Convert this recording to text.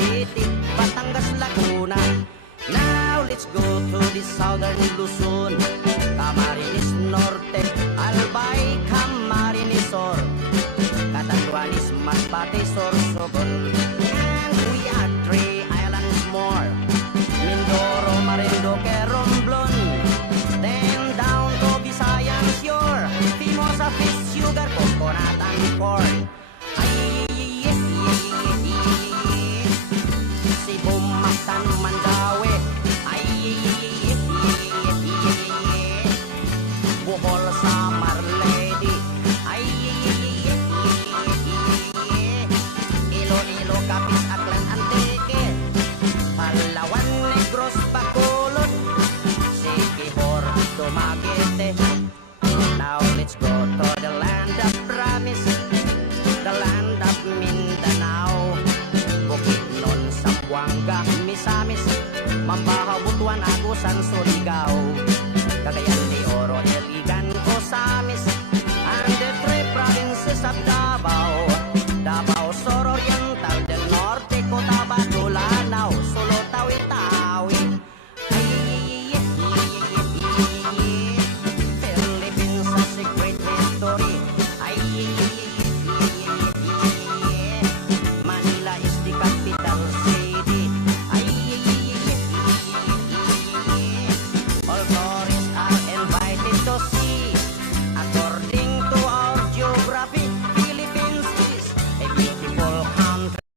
Cavite, Batangas, Laguna. Now let's go to the southern Luzon, Camarines Norte, Albay, Camarines Sur, Catanduanes, Masbate, Sorsogon. And we are 3 islands more, Mindoro, Marinduque, Romblon. Then down to Visayan Shore, Mimosa, fish, sugar, coconut, and corn. Cebu, Mactan, Mandaue, Bohol, Samar, Leyte, Iloilo, Capiz, Aklan, Antique, Palawan, Negros, Bacolod, Siquijor, Dumaguete. Now let's go to the land of promise, the land of Mindanao, Bukidnon, Zamboanga, Misamis, Mambaha, Butuan, Agusan, Surigao, Cagayan de Oro, Iligan, Osamis,